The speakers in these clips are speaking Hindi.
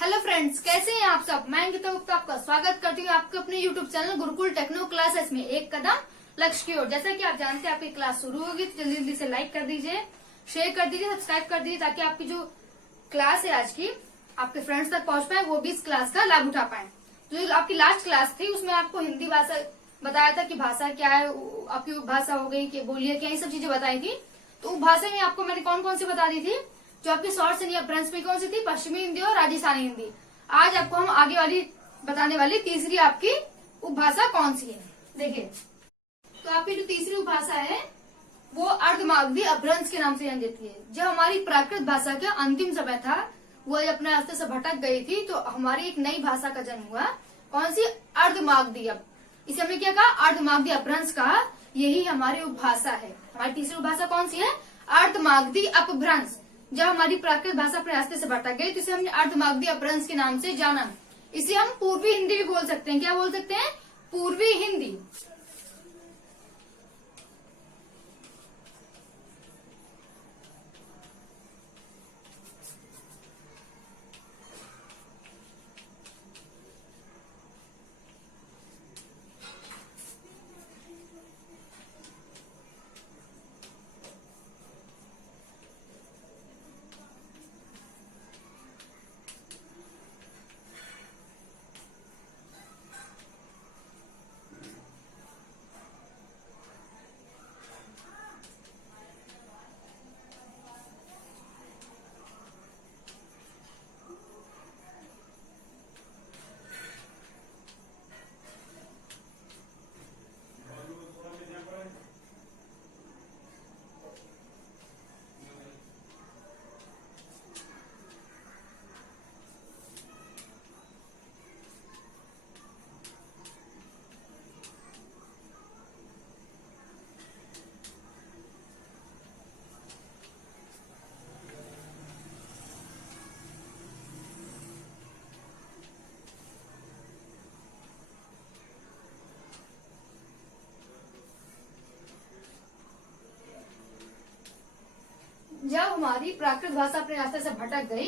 हेलो फ्रेंड्स, कैसे हैं आप सब। मैं अंकिता गुप्ता आपका स्वागत करती हूँ आपके अपने YouTube channel Gurukul Techno Classes में एक कदम लक्ष्य की ओर। जैसा कि आप जानते हैं आपकी क्लास शुरू होगी तो जल्दी जल्दी से लाइक कर दीजिए, शेयर कर दीजिए, सब्सक्राइब कर दीजिए ताकि आपकी जो क्लास है आज की आपके फ्रेंड्स तक पहुंच पाए, वो भी इस क्लास का लाभ उठा पाए। जो आपकी लास्ट क्लास थी उसमें आपको हिंदी भाषा बताया था कि भाषा क्या है, आपकी उपभाषा हो गई कि बोलिए क्या, ये सब चीजें बताई थी। तो उपभाषा में आपको मैंने कौन कौन सी बता दी थी। जो आपकी शॉर्ट्स या ब्रंश में कौन सी थी, पश्चिमी हिंदी और राजस्थानी हिंदी। आज आपको हम आगे वाली बताने वाली तीसरी आपकी उपभाषा कौन सी है, देखिए। तो आपकी जो तीसरी उपभाषा है वो अर्धमागधी अपभ्रंश के नाम से जानी जाती है। जब हमारी प्राकृत भाषा का अंतिम समय था, वो अपने रास्ते से भटक गई थी, तो हमारी एक नई भाषा का जन्म हुआ। कौन सी? अर्धमागधी। अब इसे हमने क्या कहा? अर्धमागधी अपभ्रंश कहा। यही हमारी उपभाषा है। हमारी तीसरी उपभाषा कौन सी है? अर्धमागधी अपभ्रंश। जब हमारी प्राकृत भाषा अपने रास्ते से भटक गई तो इसे हमने अर्धमागधी अपभ्रंश के नाम से जाना। इसे हम पूर्वी हिंदी भी बोल सकते हैं। क्या बोल सकते हैं? पूर्वी हिंदी। जब हमारी प्राकृत भाषा अपने रास्ते से भटक गई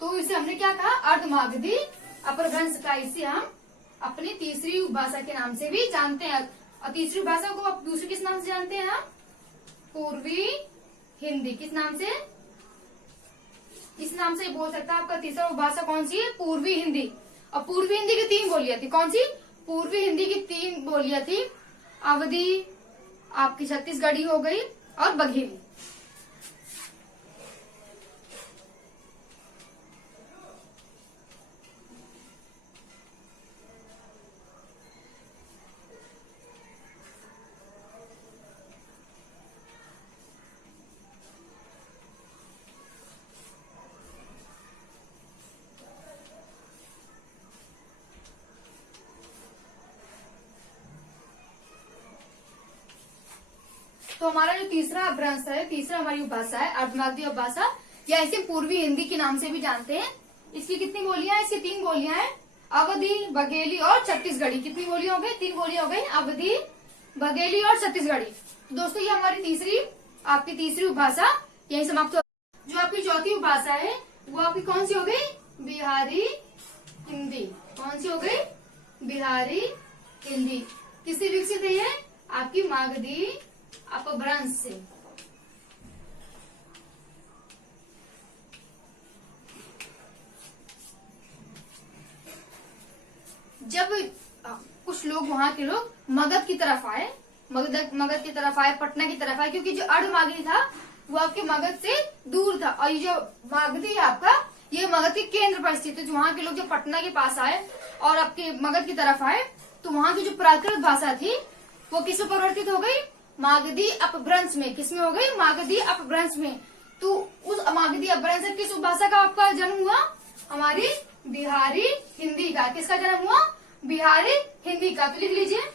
तो इसे हमने क्या कहा? अर्धमागधी अपभ्रंश का। इसे हम अपनी तीसरी भाषा के नाम से भी जानते हैं। और तीसरी भाषा को आप दूसरी किस नाम से जानते हैं? हम पूर्वी हिंदी। किस नाम से? इस नाम से बोल सकता है। आपका तीसरा भाषा कौन सी है? पूर्वी हिंदी। और पूर्वी हिंदी की 3 बोलियां थी। कौन सी? पूर्वी हिंदी की 3 बोलियां थी। अवधी, आपकी छत्तीसगढ़ी हो गई, और बघेली। तो हमारा जो तीसरा अपभ्रंश है, तीसरा हमारी उपभाषा है अर्धमागधी उपभाषा, या इसे पूर्वी हिंदी के नाम से भी जानते हैं। इसकी कितनी बोलियां हैं? इसकी 3 बोलियां हैं। अवधी, बघेली और छत्तीसगढ़ी। कितनी बोलियां हो गई? 3 बोलियां हो गई। अवधी, बघेली और छत्तीसगढ़ी। तो दोस्तों ये हमारी आपकी तीसरी उपभाषा यही समाप्त हो। जो आपकी चौथी उपभाषा है वो आपकी कौन सी हो गई? बिहारी हिंदी। कौन सी हो गई? बिहारी हिंदी। किससे विकसित है ये? आपकी मागधी अपभ्रंश से। जब कुछ लोग, वहां के लोग मगध की तरफ आए, मगध की तरफ आए, पटना की तरफ आए, क्योंकि जो अर्धमागधी था वो आपके मगध से दूर था। और ये जो मागधी है आपका, ये मगध के केंद्र पर स्थित है। जो वहां के लोग जो पटना के पास आए और आपके मगध की तरफ आए, तो वहां की जो प्राकृत भाषा थी वो किस में परिवर्तित हो गई? मागधी अपभ्रंश में। किसमें हो गई? मागधी अपभ्रंश में। तो उस मागधी अपभ्रंश से किस उपभाषा का आपका जन्म हुआ? हमारी बिहारी हिंदी का। किसका जन्म हुआ? बिहारी हिंदी का। तो लिख लीजिए।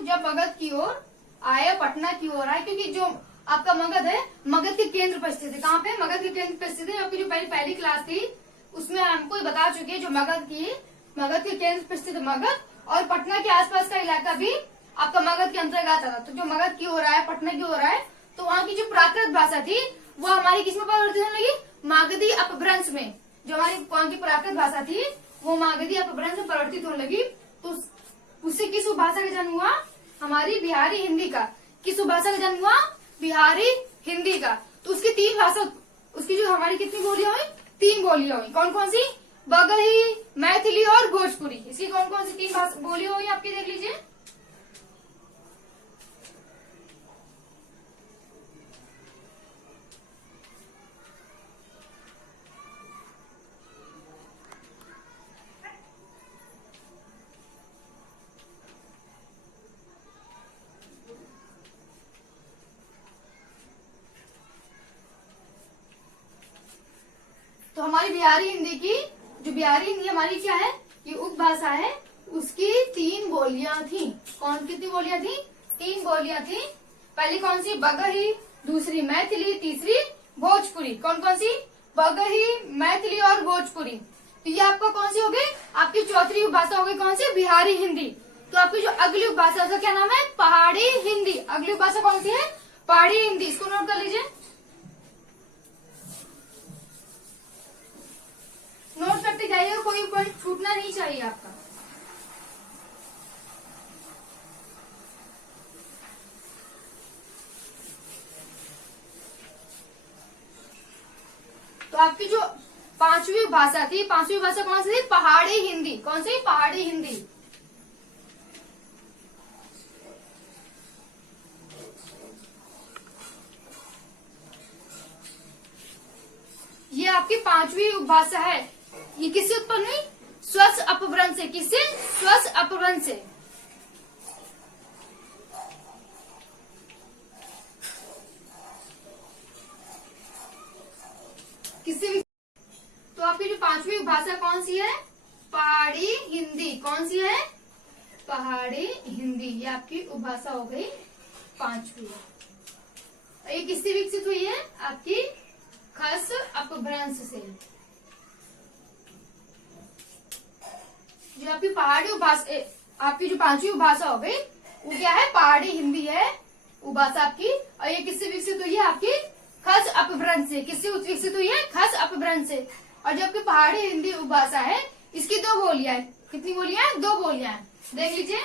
जब मगध की ओर आए, पटना की ओर आए, क्योंकि जो आपका मगध है, मगध के केंद्र पर स्थित है। कहाँ पे? मगध के केंद्र पर स्थित है। आपकी जो पहली क्लास थी उसमें हमको बता चुके हैं, जो मगध के केंद्र पर स्थित मगध और पटना के आसपास का इलाका भी आपका मगध के अंतर्गत आता था। तो जो मगध की ओर आए, पटना की ओर आए, तो वहाँ की जो प्राकृत भाषा थी वो हमारी किसमें परिवर्तित होने लगी? मागधी अपभ्रंश में। जो हमारी वहाँ की प्राकृत भाषा थी वो मागधी अपभ्रंश में परिवर्तित होने लगी। तो उससे किस उपभाषा का जन्म हुआ? हमारी बिहारी हिंदी का। किस उपभाषा का जन्म हुआ? बिहारी हिंदी का। तो उसकी तीन भाषा, उसकी जो हमारी कितनी बोलियां हुई? तीन बोलियां हुई। कौन कौन सी? बगही, मैथिली और भोजपुरी। इसकी कौन कौन सी तीन बोलियां हुई आपकी देख लीजिए। तो हमारी बिहारी हिंदी की, जो बिहारी हिंदी हमारी क्या है, ये उपभाषा है, उसकी तीन बोलियां थी। कौन कितनी बोलियां थी? तीन बोलियां थी। पहली कौन सी? बगही, दूसरी मैथिली, तीसरी भोजपुरी। कौन कौन सी? बगही, मैथिली और भोजपुरी। तो ये आपका कौन सी हो गई? आपकी चौथी उपभाषा हो गई। कौन सी? बिहारी हिंदी। तो आपकी जो अगली उपभाषा का क्या नाम है? पहाड़ी हिंदी। अगली उपभाषा कौन सी है? पहाड़ी हिंदी। इसको नोट कर लीजिए, नोट करते जाइएगा, कोई पॉइंट छूटना नहीं चाहिए आपका। तो आपकी जो पांचवी भाषा थी, पांचवी भाषा कौन सी थी? पहाड़ी हिंदी। कौन सी? पहाड़ी हिंदी। ये आपकी पांचवी भाषा है। ये किससे उत्पन्न हुई? स्वस्थ अपभ्रंश से। किससे? स्वस्थ अपभ्रंश से। किससे भी। तो आपकी जो पांचवी भाषा कौन सी है? पहाड़ी हिंदी। कौन सी है? पहाड़ी हिंदी। ये आपकी उपभाषा हो गई पांचवी। ये किससे विकसित हुई है? आपकी खस अपभ्रंश से। जो आपकी पहाड़ी उपभाषा, आपकी जो पांचवी उपभाषा हो गई वो क्या है? पहाड़ी हिंदी है उपभाषा आपकी। और ये किससे विकसित हुई है? आपकी खस अपभ्रंश से। किससे विकसित हुई है? खस अपभ्रंश से। और जो आपकी पहाड़ी हिंदी उपभाषा है इसकी दो बोलियां हैं। कितनी बोलियां हैं? दो बोलियां हैं। देख लीजिए,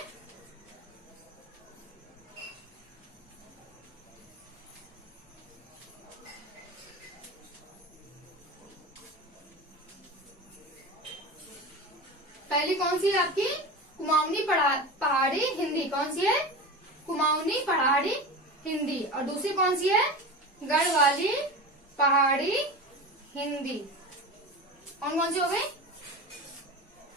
पहली कौन सी है आपकी? कुमाऊनी पहाड़ी हिंदी। कौन सी है? कुमाऊनी पहाड़ी हिंदी। और दूसरी कौन सी है? गढ़वाली पहाड़ी हिंदी। कौन कौन सी हो गई?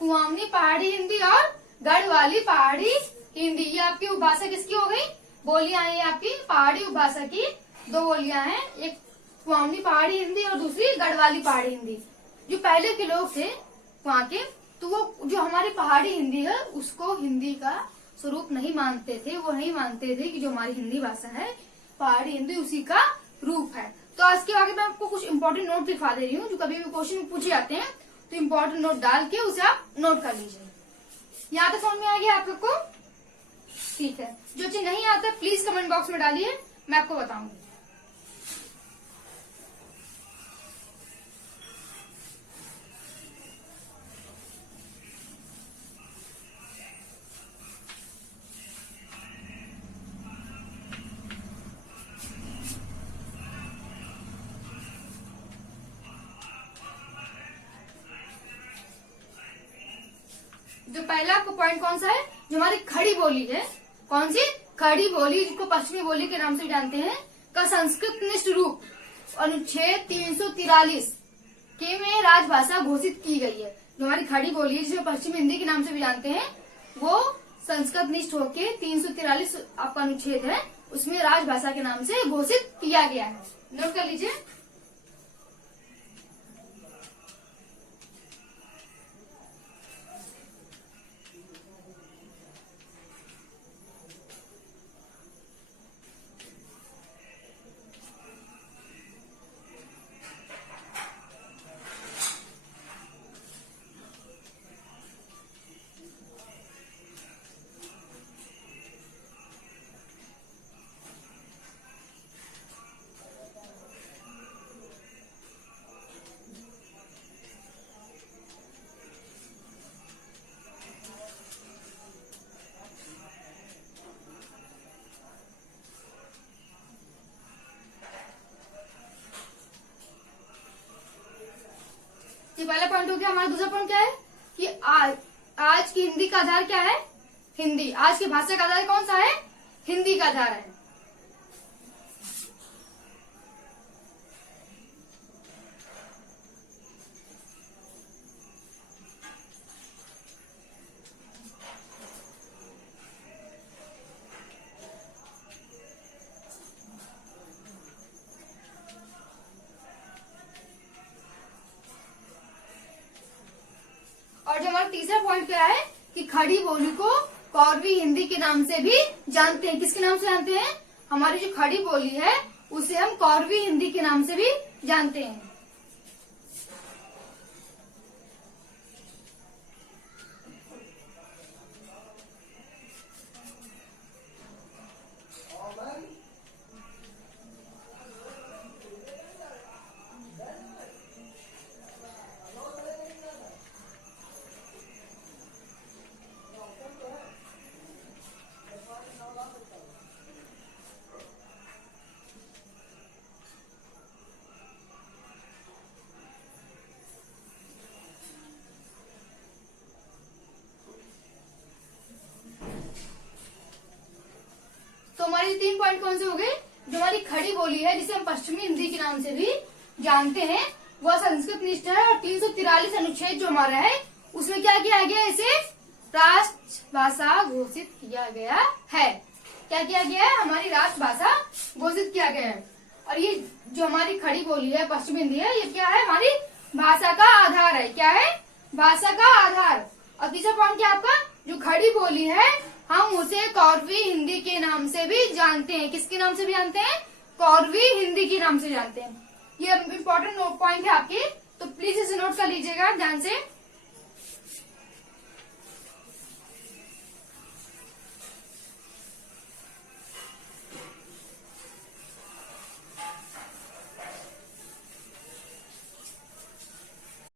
कुमाऊनी पहाड़ी हिंदी और गढ़वाली पहाड़ी हिंदी। ये आपकी उपभाषा किसकी हो गई? बोलियां हैं आपकी पहाड़ी उपभाषा की। दो बोलियां हैं, एक कुमाऊनी पहाड़ी हिंदी और दूसरी गढ़वाली पहाड़ी हिंदी। जो पहले के लोग थे वहाँ के, तो वो जो हमारी पहाड़ी हिंदी है उसको हिंदी का स्वरूप नहीं मानते थे। वो नहीं मानते थे कि जो हमारी हिंदी भाषा है पहाड़ी हिंदी उसी का रूप है। तो आज के आगे मैं आपको कुछ इंपॉर्टेंट नोट दिखा दे रही हूँ, जो कभी भी क्वेश्चन पूछे जाते हैं तो इम्पोर्टेंट नोट डाल के उसे आप नोट कर लीजिए। यहाँ तक समझ में आ गया आप लोग को? ठीक है। जो चीज नहीं आता प्लीज कमेंट बॉक्स में डालिए, मैं आपको बताऊंगी। जो पहला आपको पॉइंट कौन सा है? जो हमारी खड़ी बोली है। कौन सी? खड़ी बोली, जिसको पश्चिमी बोली के नाम से जानते हैं, का संस्कृत निष्ठ रूप अनुच्छेद 343 के में राजभाषा घोषित की गई है। जो हमारी खड़ी बोली है, जिसे पश्चिमी हिंदी के नाम से भी जानते हैं, वो संस्कृत निष्ठ होके 343 आपका अनुच्छेद है, उसमें राजभाषा के नाम से घोषित किया गया है। नोट कर लीजिए। ये पहला पॉइंट हो गया। हमारा दूसरा पॉइंट क्या है कि आज की हिंदी का आधार क्या है? हिंदी। आज की भाषा का आधार कौन सा है? हिंदी का आधार है। और जो हमारा तीसरा पॉइंट क्या है कि खड़ी बोली को कौरवी हिंदी के नाम से भी जानते हैं। किसके नाम से जानते हैं? हमारी जो खड़ी बोली है उसे हम कौरवी हिंदी के नाम से भी जानते हैं। तो हमारे 3 पॉइंट कौन से हो गए? जो हमारी खड़ी बोली है जिसे हम पश्चिमी हिंदी के नाम से भी जानते हैं वह संस्कृत निष्ठ है। और 343 अनुच्छेद जो हमारा है उसमें क्या किया गया? इसे राष्ट्रभाषा घोषित किया गया है। क्या किया गया है? हमारी राष्ट्रभाषा घोषित किया गया है। और ये जो हमारी खड़ी बोली है पश्चिमी हिंदी है, ये क्या है? हमारी भाषा का आधार है। क्या है? भाषा का आधार। और तीसरा पॉइंट क्या आपका? जो खड़ी बोली है हम उसे कौरवी हिंदी के नाम से भी जानते हैं। किसके नाम से भी जानते हैं? कौरवी हिंदी के नाम से जानते हैं। ये इम्पोर्टेंट पॉइंट है आपके, तो प्लीज इसे नोट कर लीजिएगा ध्यान से।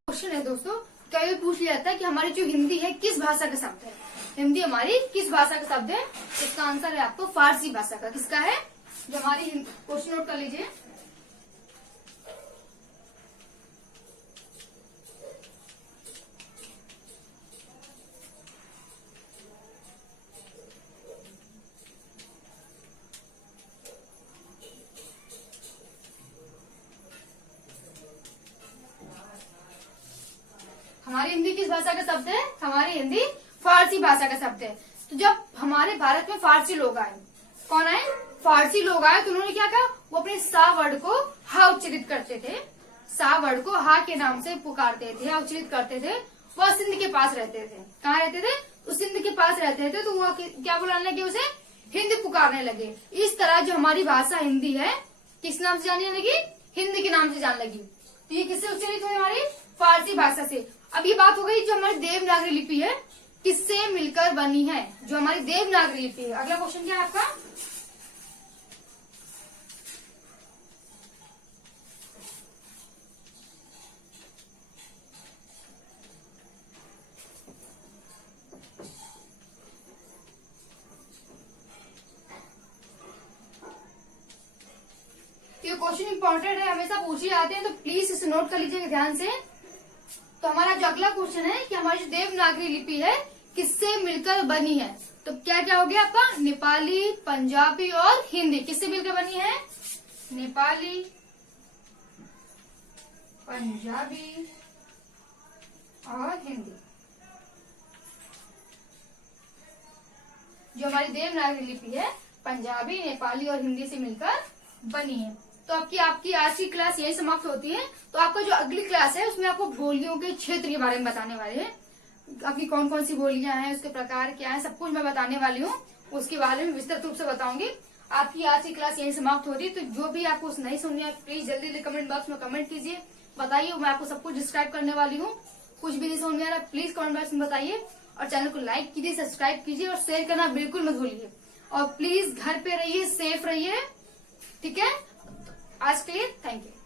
क्वेश्चन है दोस्तों, कई पूछ लिया जाता है कि हमारी जो हिंदी है किस भाषा का शब्द है? हिंदी हमारी किस भाषा का शब्द है? इसका आंसर है आपको फारसी भाषा का। किसका है? जो हमारी क्वेश्चन नोट कर लीजिए। हमारी हिंदी किस भाषा का शब्द है? हमारी हिंदी फारसी भाषा का शब्द है। तो जब हमारे भारत में फारसी लोग आए, कौन आए? फारसी लोग आए, तो उन्होंने क्या कहा? वो अपने सा वर्ड को हा उच्चारित करते थे। सा वर्ड को हा के नाम से पुकारते थे, हा उच्चारित करते थे। वह सिंध के पास रहते थे। कहाँ रहते थे? तो सिंध के पास रहते थे। तो वह क्या बुलाने लगे? उसे हिंद पुकारने लगे। इस तरह जो हमारी भाषा हिंदी है किस नाम से जानने लगी? हिंद के नाम से जानने लगी। तो ये किससे उच्चारित हुई? हमारी फारसी भाषा से। अब ये बात हो गई जो हमारी देवनागरी लिपि है किससे मिलकर बनी है? जो हमारी देवनागरी लिपि है। अगला क्वेश्चन क्या है आपका? ये क्वेश्चन इंपॉर्टेंट है, हमेशा पूछे जाते हैं, तो प्लीज इसे नोट कर लीजिएगा ध्यान से। तो हमारा जो अगला क्वेश्चन है कि हमारी जो देवनागरी लिपि है किससे मिलकर बनी है? तो क्या क्या हो गया आपका? नेपाली, पंजाबी और हिंदी। किससे मिलकर बनी है? नेपाली, पंजाबी और हिंदी। जो हमारी देवनागरी लिपि है पंजाबी, नेपाली और हिंदी से मिलकर बनी है। तो आपकी आज की क्लास यही समाप्त होती है। तो आपका जो अगली क्लास है उसमें आपको बोलियों के क्षेत्र के बारे में बताने वाले हैं। आपकी कौन कौन सी बोलियां हैं, उसके प्रकार क्या है, सब कुछ मैं बताने वाली हूँ। उसके बारे में विस्तृत रूप से बताऊंगी। आपकी आज की क्लास यही समाप्त होती है। तो जो भी आपको नहीं सुननी है प्लीज जल्दी जल्दी कमेंट बॉक्स में कमेंट कीजिए, बताइए। मैं आपको सब कुछ डिस्क्राइब करने वाली हूँ। कुछ भी नहीं समझ में आ रहा प्लीज कमेंट बॉक्स में बताइए। और चैनल को लाइक कीजिए, सब्सक्राइब कीजिए और शेयर करना बिल्कुल मत भूलिए। और प्लीज घर पे रहिए, सेफ रहिए। ठीक है? आज के लिए थैंक यू।